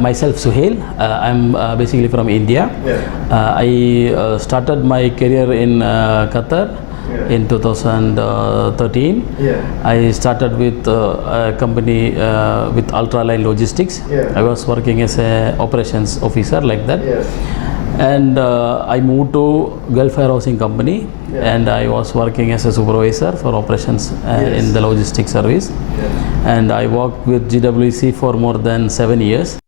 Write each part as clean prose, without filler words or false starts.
Myself Suhail, I'm basically from India. I started my career in Qatar in 2013. I started with a company with Ultraline Logistics. I was working as a operations officer like that. And I moved to Gulf Warehousing Company, and I was working as a supervisor for operations in the logistics service. And I worked with GWC for more than 7 years.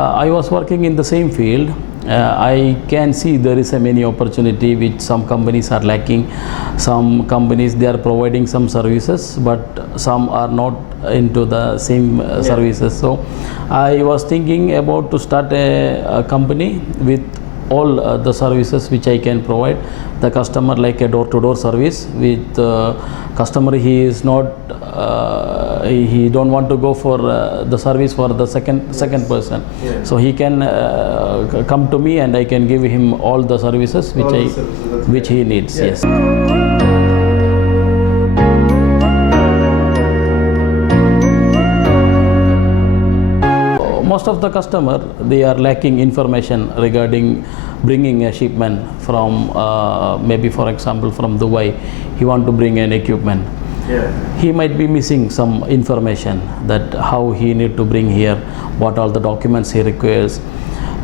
I was working in the same field. I can see there is a many opportunity which some companies are lacking. Some companies, they are providing some services, but some are not into the same services. So I was thinking about to start a company with all the services which I can provide the customer, like a door-to-door service with customer. He is not he don't want to go for the service for the second person. So he can come to me and I can give him all the services which he needs. Yes. Most of the customer, they are lacking information regarding bringing a shipment from maybe, for example, from Dubai. He want to bring an equipment. He might be missing some information that how he need to bring here, what all the documents he requires.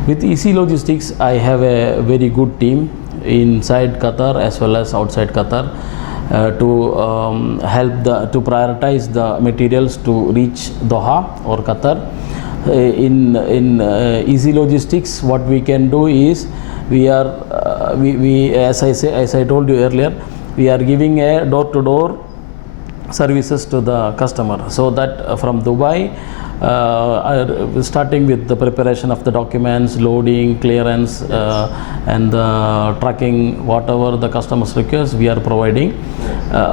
With EZI Logistics, I have a very good team inside Qatar as well as outside Qatar to help to prioritize the materials to reach Doha or Qatar. In EZI Logistics, what we can do is we are as I told you earlier, we are giving a door-to-door services to the customer, so that from Dubai, starting with the preparation of the documents, loading, clearance, and the tracking, whatever the customers request, we are providing.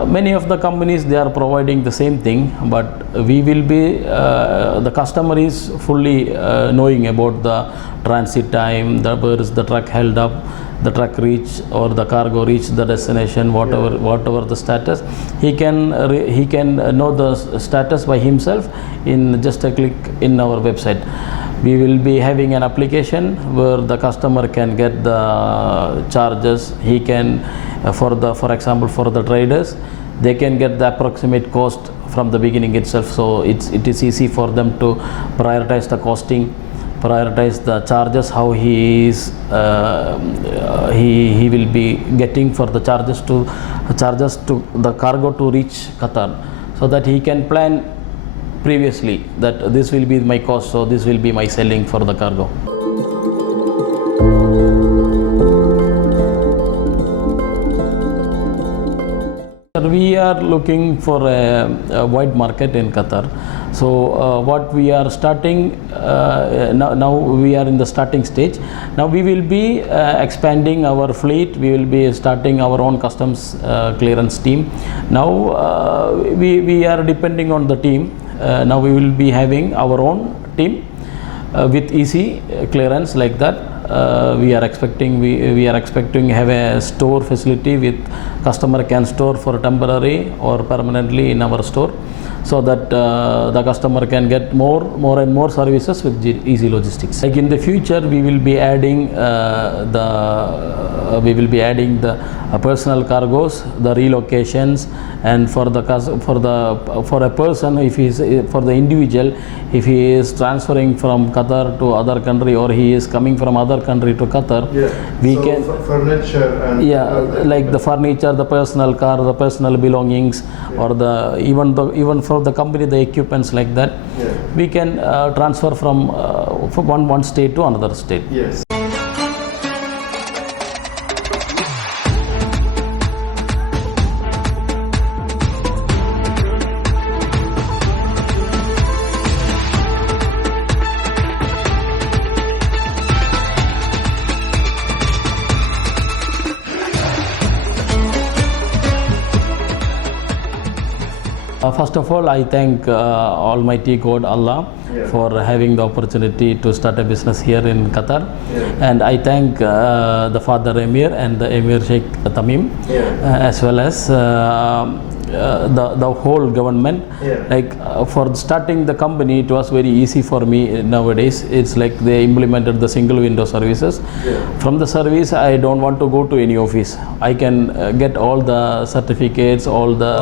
Many of the companies, they are providing the same thing, but we will be the customer is fully knowing about the transit time, where is the truck held up, the truck reach or the cargo reach the destination, whatever the status, he can know the status by himself in just a click in our website. We will be having an application where the customer can get the charges. He can for example, for the traders, they can get the approximate cost from the beginning itself, so it is easy for them to prioritize the costing, prioritize the charges, how he is he will be getting for the charges to the cargo to reach Qatar, so that he can plan previously that this will be my cost, so this will be my selling for the cargo. We are looking for a wide market in Qatar. So what we are starting now we are in the starting stage. Now we will be expanding our fleet. We will be starting our own customs clearance team. Now we are depending on the team. Now we will be having our own team with EZI clearance like that. We are expecting to have a store facility with customer can store for temporary or permanently in our store, so that the customer can get more and more services with EZI Logistics. Like in the future, we will be adding the personal cargos, the relocations, and for a person, if he is for the individual, if he is transferring from Qatar to other country or he is coming from other country to Qatar, we so can furniture and like the furniture, the personal car, the personal belongings, or the even for for the company the equipments like that, we can transfer from one state to another state. Yes. First of all, I thank Almighty God Allah for having the opportunity to start a business here in Qatar, and I thank the Father Emir and the Emir Sheikh Tamim, as well as the whole government. Like for starting the company, it was very easy for me nowadays. It's like they implemented the single window services. From the service, I don't want to go to any office. I can get all the certificates, all the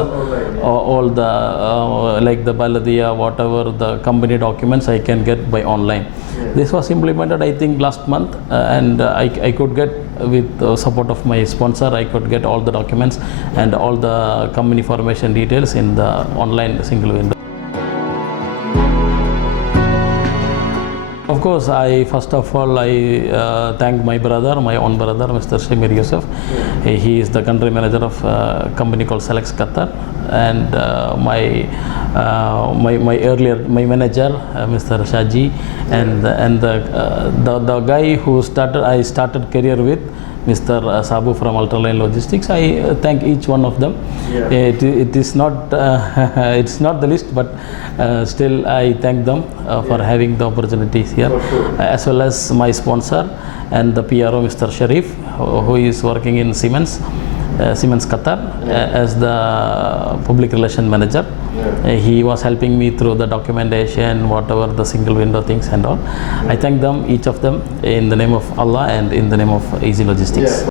like the Baladia, whatever the company documents, I can get by online. This was implemented, I think, last month, and I could get, with the support of my sponsor, I could get all the documents and all the company information details in the online single window. Of course, first of all, I thank my brother, my own brother, Mr. Shamir Yusuf. He is the country manager of a company called Selects Qatar, and my manager, Mr. Shaji, and the guy who I started career with, Mr. Sabu from Ultraline Logistics. I thank each one of them. It is not it's not the list, but still I thank them for having the opportunities here, as well as my sponsor and the PRO, Mr. Sharif, who is working in Siemens Qatar as the public relation manager. He was helping me through the documentation, whatever the single window things and all. I thank them, each of them, in the name of Allah and in the name of EZI Logistics.